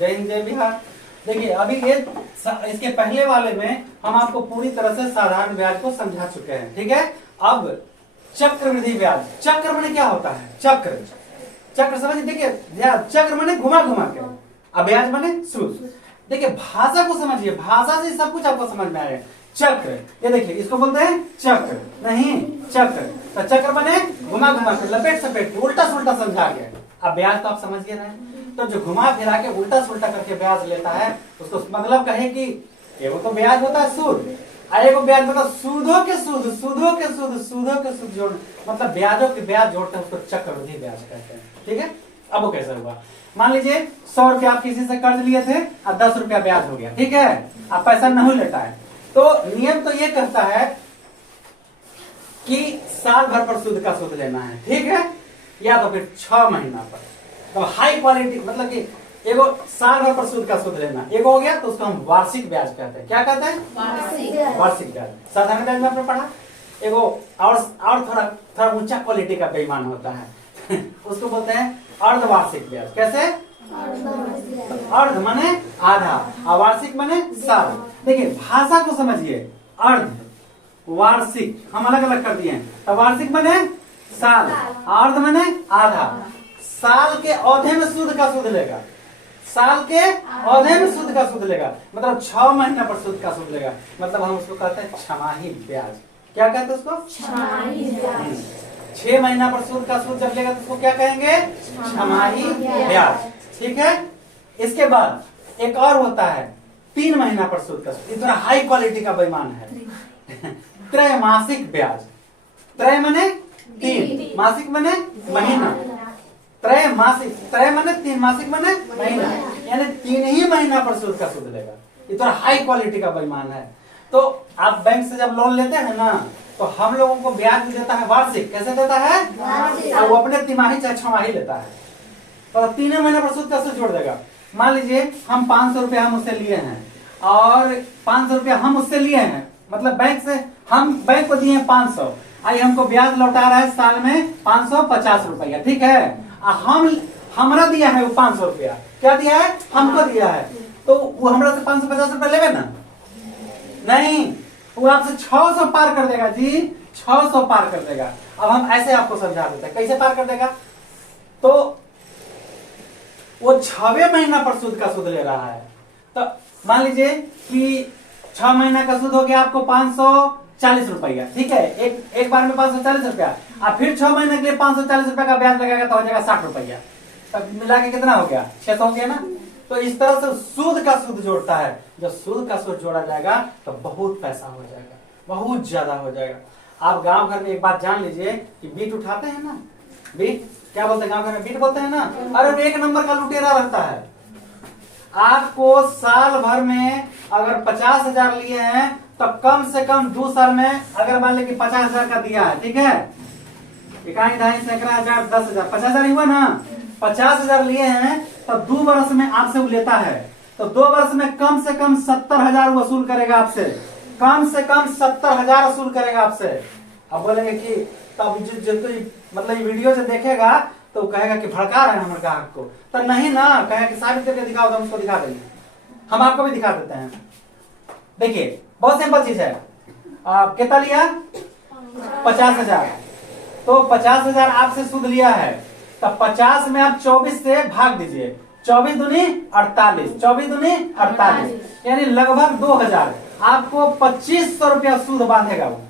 जय हिंद जय बिहार। देखिए अभी ये इसके पहले वाले में हम आपको पूरी तरह से साधारण ब्याज को समझा चुके हैं, ठीक है। अब चक्रवृद्धि ब्याज, चक्र माने क्या होता है, चक्र, चक्र समझ, देखिए चक्र माने घुमा घुमा के, अब ब्याज माने सूद। देखिए भाषा को समझिए, भाषा से सब कुछ आपको समझ में आएगा। चक्र, ये देखिए इसको बोलते हैं चक्र, नहीं चक्र, तो चक्र माने घुमा घुमा के, लपेट सपेट के, उल्टा सुल्टा समझा के। अब ब्याज तो आप समझ गए रहे, तो जो घुमा फिरा के उल्टा सुल्टा करके ब्याज लेता है उसको मतलब कहे कि एगो तो ब्याज होता है सूद, एगो ब्याज मतलब सूदों के सूद, सूदों के सूद, सूदों के सूद जोड़, मतलब ब्याजों के ब्याज जोड़ते हैं, उसको चक्रवृद्धि ब्याज कहते हैं, ठीक है। अब वो कैसे हुआ, मान लीजिए 100 रुपया आप किसी से कर्ज लिए थे और 10 रुपया ब्याज हो गया, ठीक है। आप पैसा नहीं लेता है तो नियम तो ये कहता है कि साल भर पर सूद का सूद लेना है, ठीक है, या तो फिर 6 महीना पर। तो हाई क्वालिटी मतलब कि एगो साल भर पर सूद का सूद लेना, एगो हो गया तो उसको हम वार्षिक ब्याज कहते हैं। क्या कहते हैं, वार्षिक ब्याज। साधारण ब्याज में आपने पढ़ा, एगो और थोड़ा ऊंचा क्वालिटी का बेईमान होता है उसको बोलते हैं अर्धवार्षिक ब्याज। कैसे, अर्ध माने आधा और वार्षिक माने साल। देखिए भाषा को समझिए, अर्ध वार्षिक हम अलग अलग कर दिए हैं, तो वार्षिक माने साल, अर्ध माने आधा। साल के औधे में सूद का सूद लेगा, साल के औधे में सूद का सूद लेगा, मतलब 6 महीना पर सूद का सूद लेगा, मतलब हम उसको कहते हैं छमाही ब्याज। क्या कहते हैं उसको, छमाही ब्याज। 6 महीना पर सूद का सूद जब लेगा तो उसको क्या कहेंगे, छमाही ब्याज, ठीक है। इसके बाद एक और होता है 3 महीना पर सूद का सूद, इतना हाई क्वालिटी का बेईमान है त्रैमासिक ब्याज। त्रय माने 3, मासिक माने महीना, त्रैमासिक, त्रय माने 3, मासिक माने महीना, यानी 3 ही महीना पर सूद का सूद लेगा। इतना हाई क्वालिटी का बेईमान है। तो आप बैंक से जब लोन लेते हैं ना तो हम लोगों को ब्याज भी देता है वार्षिक। कैसे देता है, और वो अपने तिमाही चाहे 6 माही लेता है, तो 3 महीना पर सूद का सूद जोड़ देगा। मान लीजिए हम 500 रुपया हम उससे लिए हैं और 500 रुपया हम उससे लिए हैं, मतलब बैंक से हम बैंक को दिए हैं 500, आई हमको ब्याज लौटा रहा है साल में 550 रुपया, ठीक है। हमरा दिया है वो 500 रुपया, क्या दिया है, हमको दिया है, तो वो हमरा से 550 रुपया लेवे ना, नहीं, वो आपसे 600 पार कर देगा जी, 600 पार कर देगा। अब हम ऐसे आपको समझा देते हैं कैसे पार कर देगा। तो वो 6वें महीना पर सूद का सूद ले रहा है, तो मान लीजिए कि 6 महीना का सूद हो गया आपको 540 रुपया, ठीक है, एक बार में 540 रुपया, और फिर 6 महीने के लिए 540 रुपया का ब्याज लगेगा तो हो जाएगा 60 रुपया, तब मिला के कितना हो गया, 600 हो गया ना। तो इस तरह से सूद का सूद जोड़ता है। जब सूद का सूद जोड़ा जाएगा तो बहुत पैसा हो जाएगा, बहुत ज्यादा हो जाएगा। आप गांव घर में एक बात जान लीजिए कि बीट उठाते हैं ना, बीट क्या बोलते हैं गांव घर में, बीट बोलते हैं ना, अरे वो 1 नंबर का लुटेरा रहता है। आपको साल भर में अगर 50,000 लिए हैं तो कम से कम 2 साल में अगर मान लीजिए 50,000 का दिया है, ठीक है, इकाई ढाई सैकड़ा हजार 10,000, 50,000 हुआ ना, 50,000 लिए हैं तो 2 वर्ष में आपसे वो लेता है, तो 2 वर्ष में कम से कम 70,000 वसूल करेगा आपसे, कम से कम 70,000 वसूल करेगा आपसे। अब बोलेंगे कि तब तो मतलब ये वीडियो से देखेगा तो कहेगा कि भड़का रहे हैं हमारे ग्राहक को, तो नहीं ना, कहेगा कि साबित करके दिखाओ, तो हम उसको दिखा देंगे, हम आपको भी दिखा देते हैं। देखिए बहुत सिंपल चीज है, आप कितना लिया, 50,000, तो 50,000 आपसे सूद लिया है, तब 50 में आप 24 से भाग दीजिए, 24 दूनी 48, 24 दूनी 48, यानी लगभग 2,000, आपको 2500 रुपया सूद बांधेगा। वो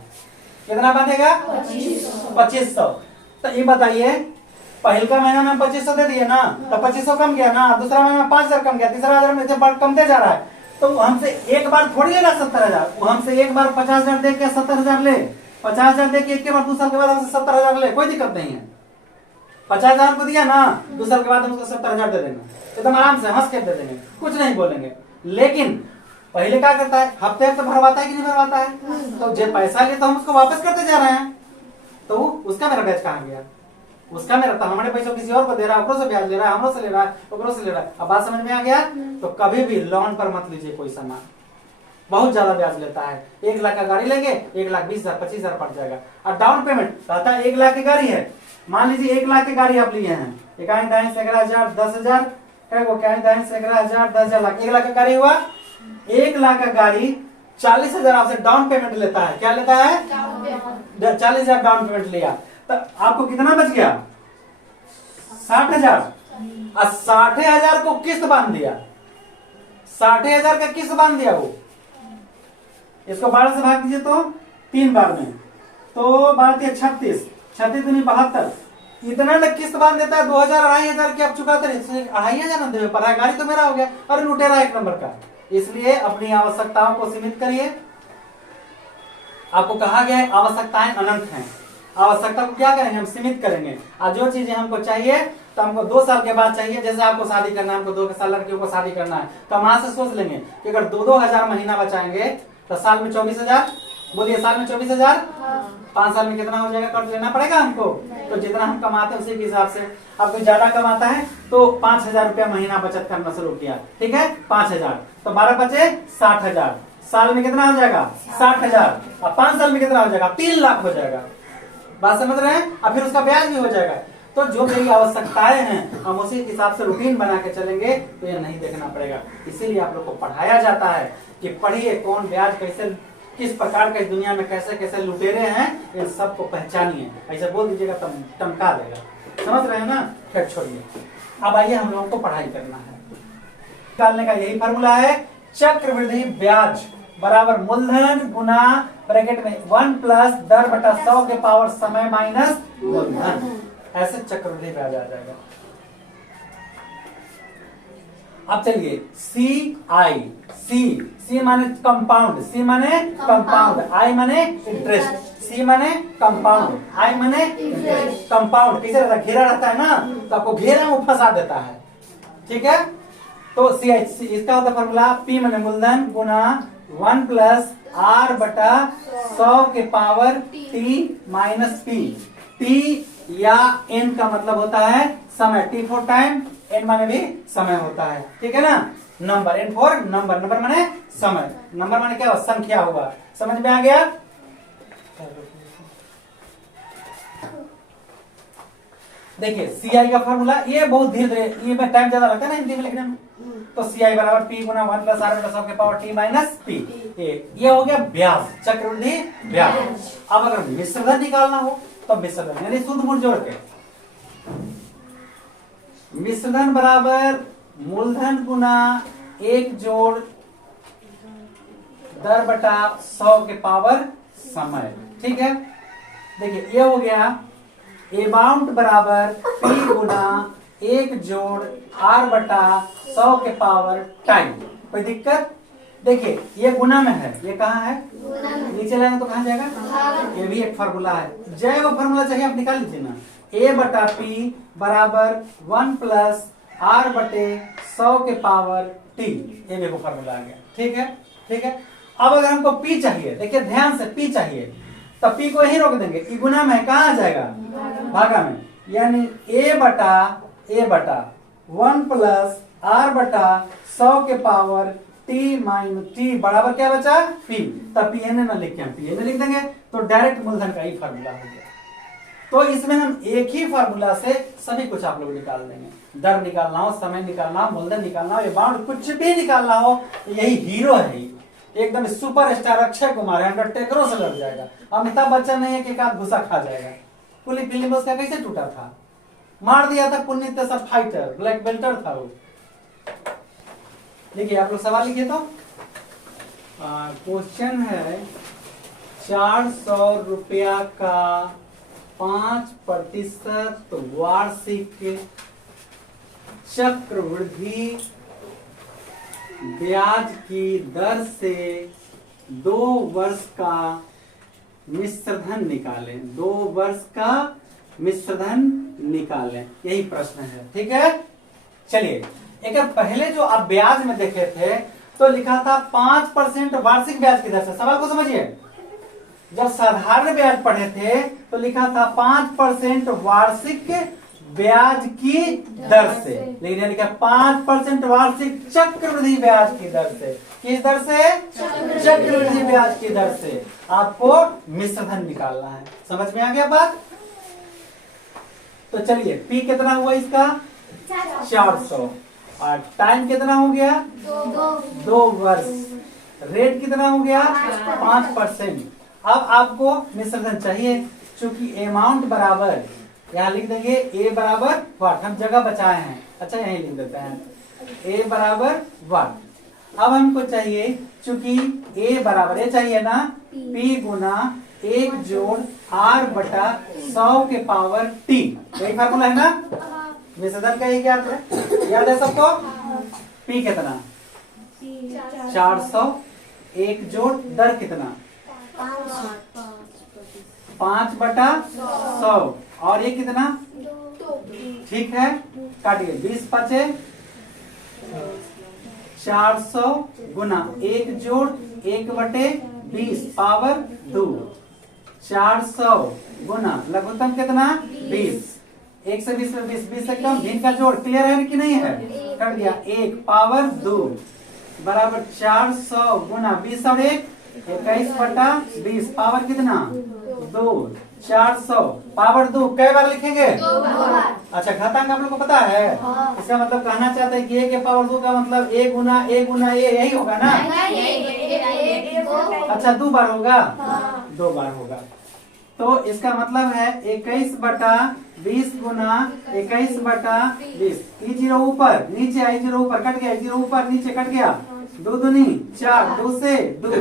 कितना बांधेगा, 2500। तो ये बताइए पहले का महीना में 2500 दे दिए ना, तो 2500 कम गया ना, दूसरा महीना में 5,000 कम गया, तीसरा हजार में जब कमते जा रहा है, तो हमसे एक बार थोड़ी लेगा 70,000, वो हमसे एक बार 50,000 दे के 70,000 ले, 50,000 दे के एक बार 2 साल के बाद हमसे 70,000 ले, कोई दिक्कत नहीं है। 50,000 को दिया ना, 2 साल के बाद हम उसको 70,000 दे देंगे, एकदम आराम से हंस के दे देंगे, कुछ नहीं बोलेंगे। लेकिन पहले क्या करता है, हफ्ते तो भरवाता है कि नहीं भरवाता है, तो जो पैसा ले तो हम उसको वापस करते जा रहे हैं, तो उसका मेरा ब्याज कहाँ गया, उसका मेरा था, हमारे पैसा किसी और को दे रहा है, ऊपर से ब्याज ले रहा है, हमरो से ले रहा है, ऊपर से ले रहा है। अब बात समझ में आ गया। तो कभी भी लोन पर मत लीजिए कोई सामान, बहुत ज्यादा ब्याज लेता है। 1 लाख का गाड़ी लेंगे, 1,20,000 25,000 पड़ जाएगा, और डाउन पेमेंट कहता है 1 लाख की गाड़ी है, मान लीजिए 1 लाख की गाड़ी आप लिए हैं, इकाई ढाई सैकड़ा हजार 10,000 क्या वो क्या 10,000 10,000 लाख 1 लाख का गाड़ी हुआ। 1 लाख का गाड़ी 40,000 आपसे डाउन पेमेंट लेता है। क्या लेता है? 40,000 डाउन पेमेंट लिया, तो आपको कितना बच गया? 60,000। और 60,000 को किस्त बांध दिया, 60,000 का किस्त बांध दिया वो। इसको 12 से भाग दीजिए तो 3 बार में, तो 12 36 36 दूनी 72। इतना तक किस्त बांध देता है 2,000 2,500 की आप चुकाते रहे, 2,500 ना दे पा, गाड़ी तो मेरा हो गया। अरे लुटेरा 1 नंबर का। इसलिए अपनी आवश्यकताओं को सीमित करिए। आपको कहा गया है आवश्यकताएं अनंत हैं, आवश्यकता को क्या करेंगे? हम सीमित करेंगे। और जो चीजें हमको चाहिए तो हमको 2 साल के बाद चाहिए। जैसे आपको शादी करना है, हमको 2 साल लड़कियों को शादी करना है, तो हम वहां से सोच लेंगे कि अगर 2-2 हजार महीना बचाएंगे तो साल में 24,000। बोलिए साल में 24,000। 5 साल में कितना हो जाएगा? कर्ज लेना पड़ेगा हमको। तो जितना हम कमाते हैं उसी के हिसाब से। अब कोई ज्यादा कमाता है तो 5,000 रुपया महीना बचत करना शुरू किया, ठीक है, 5,000 तो 12 बचे 60,000। साल में कितना हो जाएगा? 60,000। और 5 साल में कितना हो जाएगा? 3 लाख हो जाएगा। बात समझ रहे हैं? और फिर उसका ब्याज भी हो जाएगा। तो जो मेरी आवश्यकताएं हैं हम उसी हिसाब से रूटीन बना के चलेंगे, तो ये नहीं देखना पड़ेगा। इसीलिए आप लोग को पढ़ाया जाता है कि पढ़िए कौन ब्याज कैसे, किस प्रकार का इस दुनिया में कैसे कैसे लुटेरे हैं, इन सबको पहचानिए। ऐसे बोल दीजिएगा तब टमका देगा। समझ रहे हैं ना? फिर छोड़िए, अब आइए हम लोगों को पढ़ाई करना है। निकालने का यही फॉर्मूला है, चक्रवृद्धि ब्याज बराबर मूलधन गुना ब्रैकेट में 1 प्लस दर बटा 100 के पावर समय माइनस मूलधन। ऐसे चक्रवृद्धि ब्याज आ जाएगा। अब चलिए सी माने कंपाउंड, सी माने कंपाउंड, आई माने इंटरेस्ट, सी माने कंपाउंड, आई माने इंटरेस्ट। कंपाउंड कैसे रहता है? घेरा रहता है ना, तो आपको घेरा में फंसा देता है, ठीक है। तो सी इसका होता है फॉर्मूला पी माने मूलधन गुना 1 प्लस आर बटा 100 के power T minus P. T या एन का मतलब होता है समय, टी फॉर टाइम, एन माने भी समय होता है, ठीक है ना। Number, N for number, number माने समय, नंबर माने क्या हुआ? संख्या हुआ। समझ में आ गया? देखिए सीआई का फॉर्मूला, ये बहुत धीरे धीरे, ये में टाइम ज्यादा लगता है ना हिंदी में लिखने में। तो सीआई बराबर पी गुना 1 प्लस आर बटा 100 के पावर टी माइनस पी। ये हो गया ब्याज, चक्रवृद्धि ब्याज। अब अगर मिश्रधन निकालना हो तो मिश्रधन यानी शुद्ध मूल जोड़ के, मिश्रधन बराबर मूलधन गुना 1 जोड़ दर बटा 100 के पावर समय, ठीक है। देखिए ये हो गया अमाउंट बराबर पी गुना 1 जोड़ आर बटा 100 के पावर टाइम। कोई दिक्कत? देखिए ये गुना में है, ये कहाँ है? नीचे लाएंगे तो कहाँ जाएगा? ये भी एक फार्मूला है। जय वो फार्मूला चाहिए आप निकाल लीजिए ना। ए बटा पी बराबर 1 प्लस आर बटे 100 के पावर टी। ये भी वो फार्मूला आ गया, ठीक है, ठीक है। अब अगर हमको पी चाहिए, देखिए ध्यान से, पी चाहिए तो पी को यही रोक देंगे, ई गुना में कहाँ आ जाएगा? भागा में, यानी ए बटा 1 प्लस आर बटा 100 के पावर टी माइनस टी बराबर क्या बचा? पी। तब पी एन न लिख के हम पी एन लिख देंगे, तो डायरेक्ट मूलधन का ही फार्मूला हो गया। तो इसमें हम एक ही फार्मूला से सभी कुछ आप लोग निकाल देंगे। दर निकालना हो, समय निकालना हो, मूलधन निकालना हो, ये बाउंड कुछ भी निकालना हो, यही हीरो है, एकदम सुपर स्टार अक्षय कुमार है, अंडरटेकरों से लड़ जाएगा। अमिताभ बच्चन नहीं है कि एक आध घुसा खा जाएगा। पूरी फिल्म में उसका कैसे टूटा था? मार दिया था पुण्य जैसा फाइटर, ब्लैक बेल्टर था वो। देखिए आप लोग सवाल लिखिए तो। क्वेश्चन है 400 रुपया का 5% वार्षिक चक्रवृद्धि ब्याज की दर से 2 वर्ष का मिश्रधन निकालें। 2 वर्ष का मिश्रधन निकालें, यही प्रश्न है, ठीक है। चलिए एक पहले जो आप ब्याज में देखे थे तो लिखा था 5% वार्षिक ब्याज की दर से। सवाल को समझिए, जब साधारण ब्याज पढ़े थे तो लिखा था 5% वार्षिक ब्याज की दर से, लेकिन लिखा 5% वार्षिक चक्रवृद्धि ब्याज की दर से। किस दर से? चक्रवृद्धि ब्याज की दर से आपको मिश्रधन निकालना है। समझ में आ गया बात? तो चलिए पी कितना हुआ इसका? 400। और टाइम कितना हो गया? 2 वर्ष। रेट कितना हो गया? 5%। अब आपको मिश्रण चाहिए, चूंकि अमाउंट बराबर, यहाँ लिख देंगे ए बराबर व्हाट, हम जगह बचाए हैं, अच्छा यही लिख देते हैं ए बराबर व्हाट। अब हमको चाहिए, चूंकि ए बराबर, ए चाहिए ना, पी गुना 1 जोड़ r बटा 100 के पावर t, यही फार्मूला है ना, विसर्जन का ही याद है सबको। p कितना? 400, 1 जोड़ दर कितना? 5 बटा 100, और ये कितना? ठीक है, काटिए, 20 बचे 400 गुना 1 जोड़ 1 बटे 20 पावर 2, 400 गुना लघुत्तम कितना? 20, 1 से 20 में 20 से कम, भिन्न का जोड़ क्लियर है कि नहीं है? कर दिया, 1 पावर 2 बराबर 400 गुना 20 और 1 21 बटा 20 पावर कितना? 2, 400 पावर 2 कई बार लिखेंगे? 2 बार। अच्छा, घातांक आप लोग को पता है? इसका मतलब कहना चाहते हैं कि a के पावर 2 का मतलब a गुना a यही होगा ना? अच्छा, 2 बार होगा? 2 बार होगा। तो इसका मतलब है 21 बटा 20 गुना 21 बटा 20, ई 0 ऊपर नीचे, आई 0 ऊपर कट गया, 0 ऊपर नीचे कट गया, 2 दूनी 4, 2 से 2,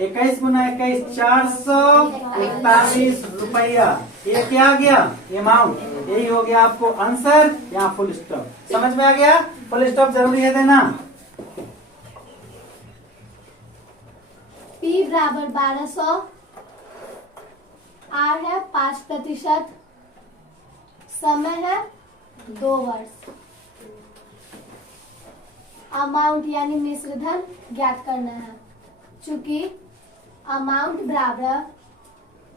21 गुना 21 441 रुपया। ये क्या आ गया? अमाउंट। यही हो गया आपको आंसर, यहाँ फुल स्टॉप। समझ में आ गया? फुल स्टॉप जरूरी है देना। P बराबर 1200, R है 5%, समय है 2 वर्ष। अमाउंट यानी मिश्र धन ज्ञात करना है, चूंकि अमाउंट बराबर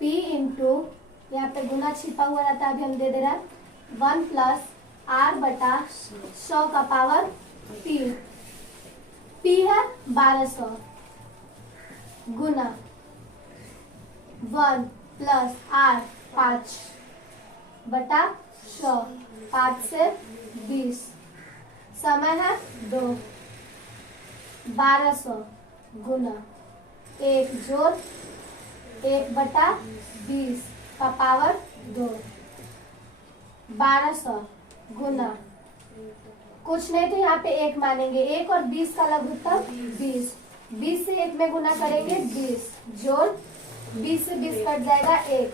P इंटू, यहाँ पे गुना छिपा हुआ रहता है, अभी हम दे दे रहे हैं 1 प्लस R बटा 100 का पावर P। P है 1200 गुना 1 प्लस R 5 बटा 100, 5 से 20, समय है 2, 1200 गुना 1 जोड़ 1 बटा 20 का पावर 2, 1200 गुना, कुछ नहीं तो यहाँ पे 1 मानेंगे, 1 और 20 का लघुत्तम 20, 20 से 1 में गुना करेंगे 20, जोड़ 20 से 20 कट जाएगा 1,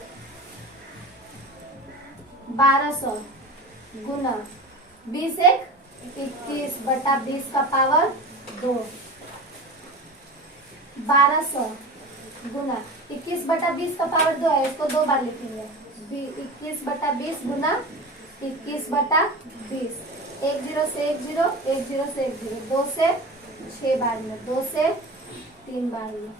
1200 गुना 20 1 21 बटा 20 का पावर 2, 1200 गुना 21 बटा 20 का पावर 2 है, इसको 2 बार लिखेंगे, 21 बटा 20 गुना 21 बटा 20, 1 0 से 1 0, 1 0 से 1 0, 2 से 6 बार में, 2 से 3 बार में,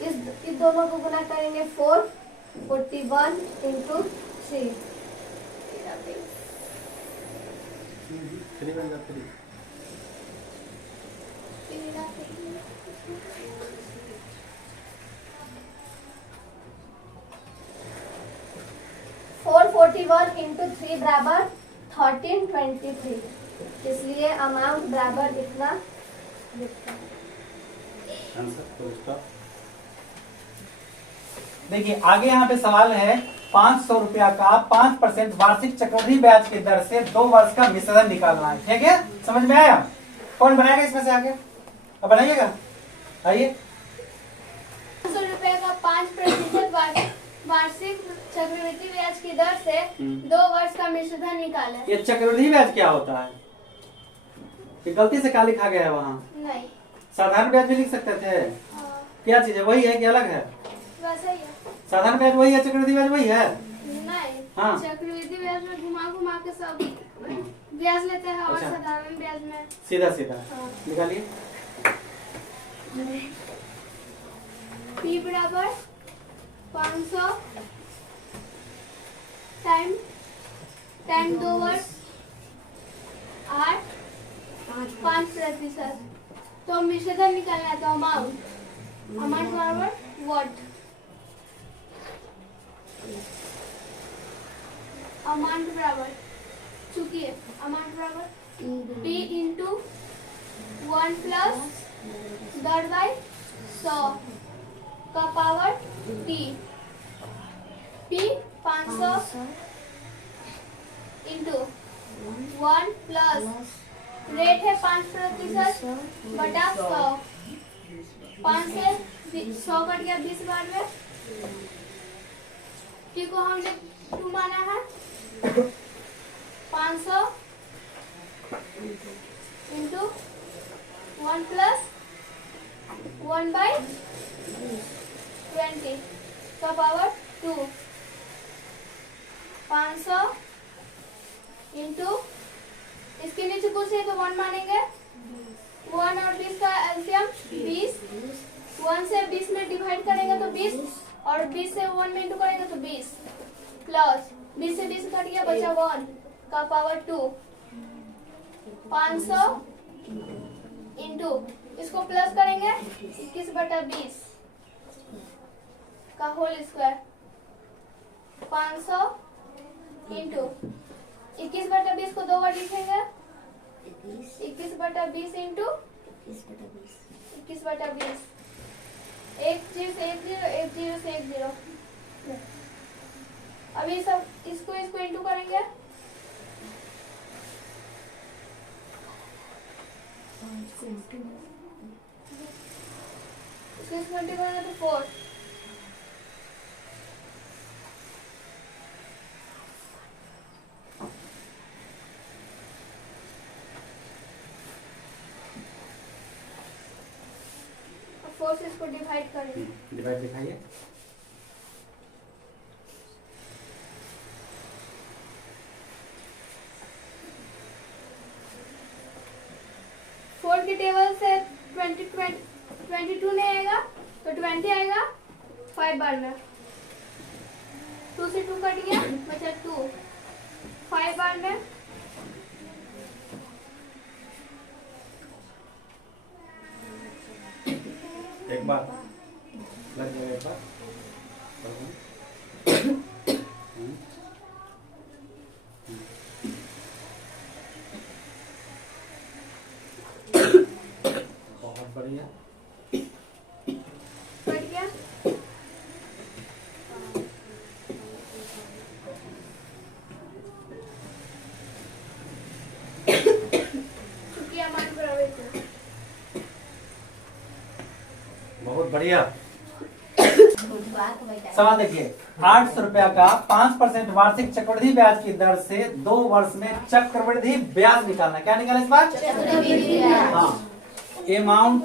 इस दोनों को गुना करेंगे 41 इंटू 3, 441 इंटू 3 बराबर 1323, इसलिए अमाउंट बराबर इतना लिखते हैं। देखिए आगे यहाँ पे सवाल है, 500 रुपया का 5% वार्षिक चक्रवृद्धि ब्याज की दर से 2 वर्ष का मिश्रण निकालना है। ठीक है, समझ में आया? कौन बनाएगा इसमें से आगे? अब बनाइएगा, आइए। 500 रुपए का 5% वार्षिक चक्रवृद्धि ब्याज की दर से 2 वर्ष का मिश्रण निकालें। ये चक्रवृद्धि ब्याज क्या होता है? ये गलती से क्या लिखा गया है वहाँ? नहीं, साधारण ब्याज भी लिख सकते थे। क्या चीज है, वही है कि अलग है? वैसा ही है। साधारण ब्याज वही है, चक्रवृद्धि ब्याज वही है? नहीं, हाँ। चक्रवृद्धि ब्याज में घुमा के सब ब्याज लेते हैं, और अच्छा। साधारण ब्याज में सीधा सीधा हाँ। निकालिए। P बराबर 500 टाइम 2 वर्ष, R 5%, तो मिश्रण निकालना है, तो अमाउंट बराबर व्हाट, अमाउंट बराबर, चूंकि अमाउंट बराबर P इंटू 1 प्लस 10/100 का power T। P 500 into 1 plus rate है 5% बटा 100। 5 से 100 कट गया 20 बार में। T को हमने 2 माना है। 500 इंटू 1 प्लस 1/20 का पावर 2। 500 इंटू इसके नीचे कुछ है तो 1 मानेंगे। 1 और 20 का एलसीएम 20। 1 से 20 में डिवाइड करेंगे तो 20 और 20 से 1 में इंटू करेंगे तो 20 प्लस 20 से 20 कट गया बचा 1 का पावर 2। 500 इंटू इसको प्लस करेंगे 21/20 का होल स्क्वायर। 500 इंटू 21/20 को 2 बार लिखेंगे। 21/20 इंटू 21/20। 1 0 से 1 0, 1 0 से 1 0। अभी सब इसको इंटू करेंगे। इसको इंटू करेंगे तो 4। से इसको डिवाइड करेंगे। डिवाइड दिखाइए। फोर की टेबल से 22 नहीं आएगा तो 20 आएगा 5 बार में। 2 से 2 कट गया बचा 2। 5 बार में एक बार लग जाएगा एक बार। बहुत बढ़िया। कट गया। शुक्रिया मान बराबर है। बहुत बढ़िया। सवाल देखिए, 800 रुपया का 5% वार्षिक चक्रवृद्धि ब्याज की दर से 2 वर्ष में चक्रवृद्धि ब्याज निकालना। क्या निकालना इस बार? हाँ, अमाउंट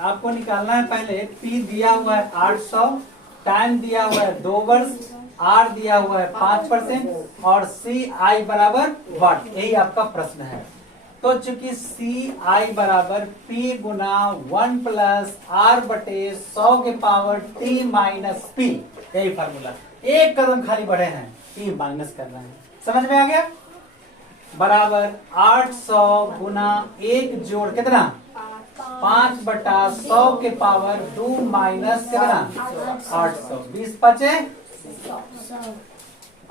आपको निकालना है। पहले P दिया हुआ है 800, टाइम दिया हुआ है 2 वर्ष, R दिया हुआ है 5% और CI बराबर वाट। यही आपका प्रश्न है। तो चूंकि CI बराबर P गुना 1 प्लस R बटे 100 के पावर T माइनस P, यही फार्मूला। एक कदम खाली बढ़े हैं, P माइनस कर रहे हैं। समझ में आ गया? बराबर 800 गुना 1 जोड़ कितना 5/100 के पावर 2 माइनस कितना 800। 20 बचे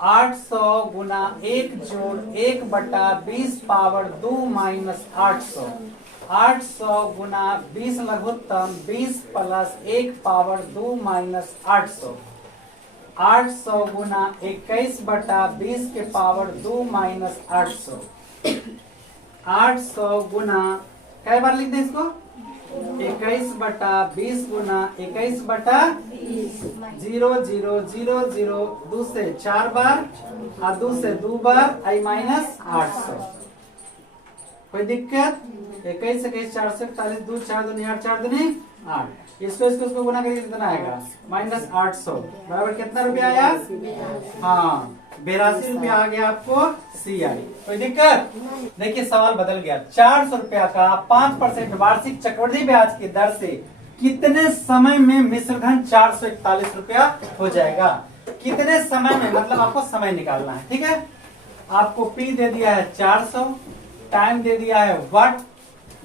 800 गुना 1 जोड़ 1/20 पावर 2 माइनस 800। 800 गुना 20 लघुत्तम 20 प्लस 1 पावर 2 माइनस 800। 800 गुना 21/20 के पावर 2 माइनस 800। 800 गुना कई बार लिख दें इसको 21/20 गुना 21/0 2 से 4 बार और 2 से 2 बार आई माइनस 800। कोई दिक्कत? 21 से 441 2 4 2 8 4 2 8। इसको गुना करके कितना आएगा माइनस 800 बराबर कितना रुपया आया? हाँ, 82 रुपया आ गया आपको CI। कोई दिक्कत? देखिए सवाल बदल गया। 400 रुपया का 5% वार्षिक चक्रवृद्धि ब्याज की दर से कितने समय में मिश्रधन 441 रुपया हो जाएगा? कितने समय में, मतलब आपको समय निकालना है। ठीक है, आपको P दे दिया है 400, टाइम दे दिया है वाट,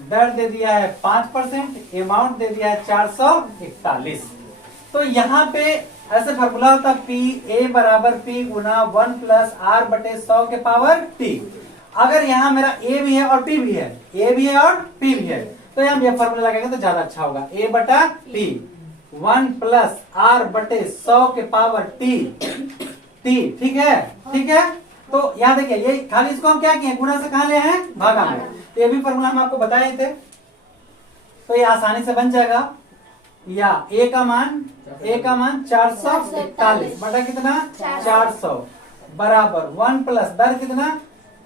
दर दे दिया है 5%, अमाउंट दे दिया है 441। तो यहाँ पे ऐसे फॉर्मूला होता P A बराबर P गुना 1 प्लस R बटे 100 के पावर T। अगर यहाँ मेरा ए भी है और पी भी है, ए भी है और पी भी है, तो यहाँ ये फॉर्मूला लगाएंगे तो ज्यादा अच्छा होगा। ए बटा पी 1 प्लस आर बटे 100 के पावर टी, ठीक है, ठीक है। तो यहाँ देखिए, ये खाली इसको हम क्या किए, गुणा से कहा ले हैं, भागा में। तो ये भी फॉर्मूला हम आपको बताए थे, तो ये आसानी से बन जाएगा। या ए का मान 441 बटा कितना 400 बराबर 1 प्लस दर कितना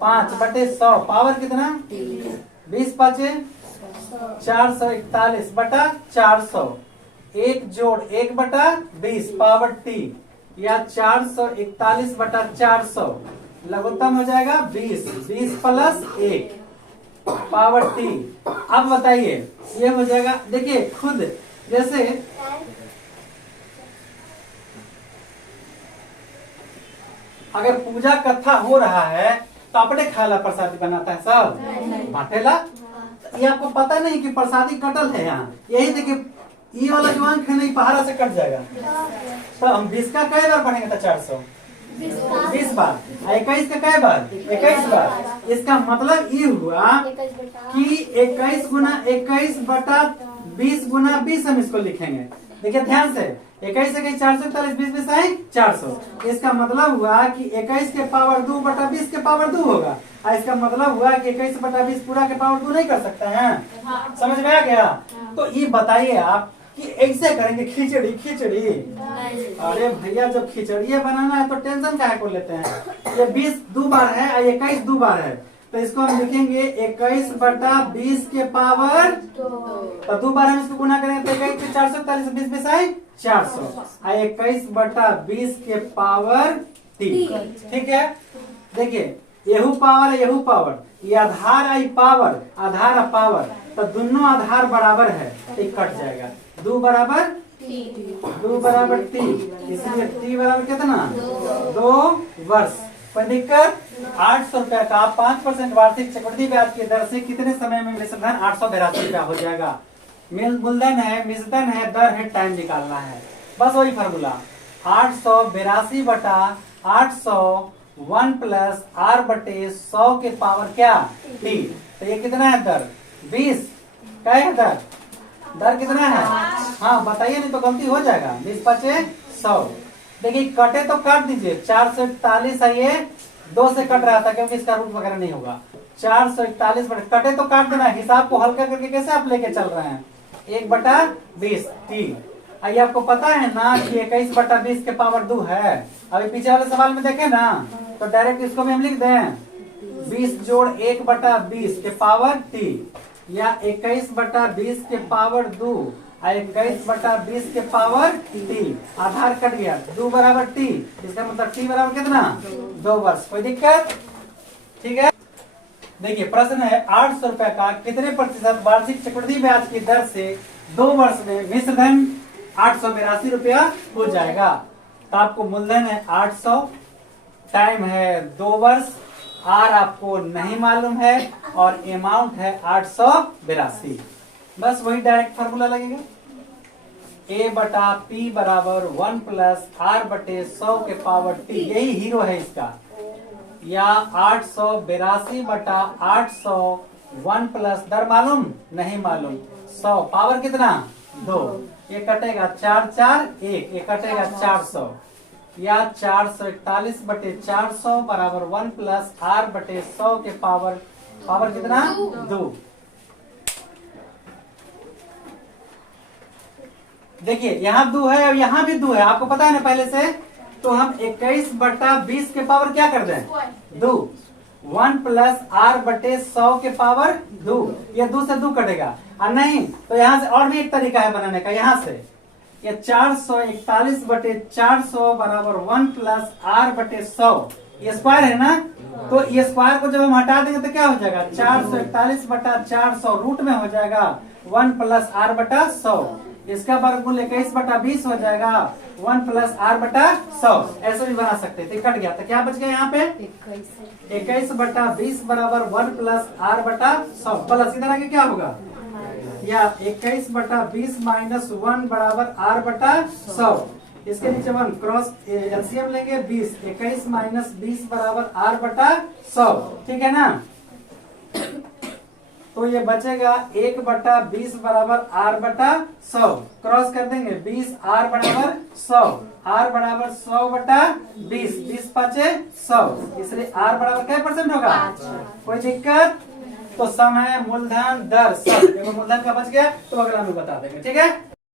5 बटे 100 पावर कितना 20 पाँचे 441 बटा 400 1 जोड़ 1 बटा 20 पावर टी, या 441 बटा 400 लघुत्तम हो जाएगा 20 प्लस 1 पावर टी। अब बताइए ये हो जाएगा, देखिए खुद जैसे अगर पूजा कथा हो रहा है तो अपने खाला प्रसादी बनाता है सब बांटेला। ये आपको पता नहीं कि प्रसादी कटल है यहाँ, यही देखिए ये वाला जो अंक है नहीं पहाड़ा से कट जाएगा। तो हम 20 का कई बार पढ़ेंगे तो 400 20 बार, 21 का कई बार 21 बार। इसका मतलब ये हुआ कि 21 गुना 21 बटा 20 गुना 20 हम इसको लिखेंगे। देखिए ध्यान से, 21 से 441 20 20 आए 400। इसका मतलब हुआ कि 21 के पावर 2 बटा 20 के पावर 2 होगा। इसका मतलब हुआ कि 21 बटा 20 पूरा के पावर 2 नहीं कर सकते हैं। समझ में आ गया? तो ये बताइए आप कि ऐसे करेंगे खिचड़ी। अरे भैया जब खिचड़ी बनाना है तो टेंशन काहे को लेते हैं। ये 20 दो बार है और 21 दो बार है, तो इसको हम लिखेंगे 21 बटा 20 के पावर, तो दो बार हम इसको गुना करेंगे तो 21 के 441 20 20 आए 400 और 21 बटा 20 के पावर टी। ठीक है, देखिए यहू पावर, ये आधार आई पावर, आधार पावर, तो दोनों आधार बराबर है तो कट जाएगा। 2 बराबर टी, इसलिए टी बराबर कितना 2 वर्ष। कोई दिक्कत? 800 रुपया का 5% वार्षिक चक्रवृद्धि ब्याज की दर से कितने समय में मिश्र धन 882 रुपया हो जाएगा। मूलधन है, मिश्रधन है, दर है, टाइम निकालना है, बस वही फॉर्मूला। 882 बटा 800 1 प्लस आर बटे 100 के पावर क्या टी। तो ये कितना है दर 20 क्या है दर कितना है? हाँ बताइए, नहीं तो गलती हो जाएगा। 20 पचे 100। देखिए कटे तो काट दीजिए, 441 है, ये 2 से कट रहा था क्योंकि इसका रूट वगैरह नहीं होगा। 441 बटे कटे तो काट देना, हिसाब को हल्का करके कैसे आप लेके चल रहे हैं। 1 बटा 20 टी। आइए आपको पता है ना कि 21 बटा 20 के पावर 2 है। अभी पीछे वाले सवाल में देखे ना, तो डायरेक्ट इसको भी हम लिख दें 20 जोड़ 1 बटा 20 के पावर टी, या 21 बटा 20 के पावर 2 और 21 बटा 20 के पावर टी। आधार कट गया, 2 बराबर टी, इसका मतलब टी बराबर कितना 2 वर्ष। कोई दिक्कत? ठीक है, देखिए प्रश्न है 800 रुपया का कितने प्रतिशत वार्षिक चक्रवृद्धि ब्याज की दर से 2 वर्ष में मिश्र धन 882 रुपया हो जाएगा। तो आपको मूलधन है 800, टाइम है 2 वर्ष, आर आपको नहीं मालूम है और अमाउंट है 882। बस वही डायरेक्ट फॉर्मूला लगेगा। ए बटा पी बराबर 1 प्लस आर बटे 100 के पावर टी, यही हीरो है इसका। या 882 बटा 800 1 प्लस दर मालूम नहीं मालूम 100 पावर कितना 2, ये कटेगा 4 4 1, ये कटेगा 400, या 441 बटे 400 बराबर 1 प्लस आर बटे 100 के पावर कितना 2। देखिए यहाँ 2 है और यहाँ भी 2 है, आपको पता है ना पहले से। तो हम 21 बटा 20 के पावर क्या कर दें 2, 1 प्लस आर बटे 100 के पावर 2, ये 2 से 2 कटेगा। और नहीं तो यहाँ से और भी एक तरीका है बनाने का, यहाँ से ये 441 बटे 400 बराबर 1 प्लस आर बटे 100, ये स्क्वायर है ना, तो ये स्क्वायर को जब हम हटा देंगे तो क्या हो जाएगा 441 बटा 400 रूट में हो जाएगा 1 प्लस आर बटा 100, इसका वर्गमूल 21 बटा 20 हो जाएगा 1 प्लस आर बटा 100। ऐसे भी बना सकते थे, कट गया तो क्या बच गया यहाँ पे 21 बटा 20 बराबर 1 प्लस आर बटा 100, प्लस इधर आगे क्या होगा, या 21 बटा 20 माइनस 1 बराबर आर बटा 100, इसके नीचे 1 क्रॉस एलसीएम लेंगे 20, 21 माइनस 20 बराबर r बटा 100, ठीक है ना। तो ये बचेगा 1 बटा 20 बराबर r बटा 100, क्रॉस कर देंगे 20 r बराबर 100, r बराबर 100 बटा 20, 20 पाँचे 100, इसलिए r बराबर क्या परसेंट होगा। कोई दिक्कत। तो समय मूलधन दर सब, देखो मूलधन का बच गया तो अगला में बता देंगे, ठीक है।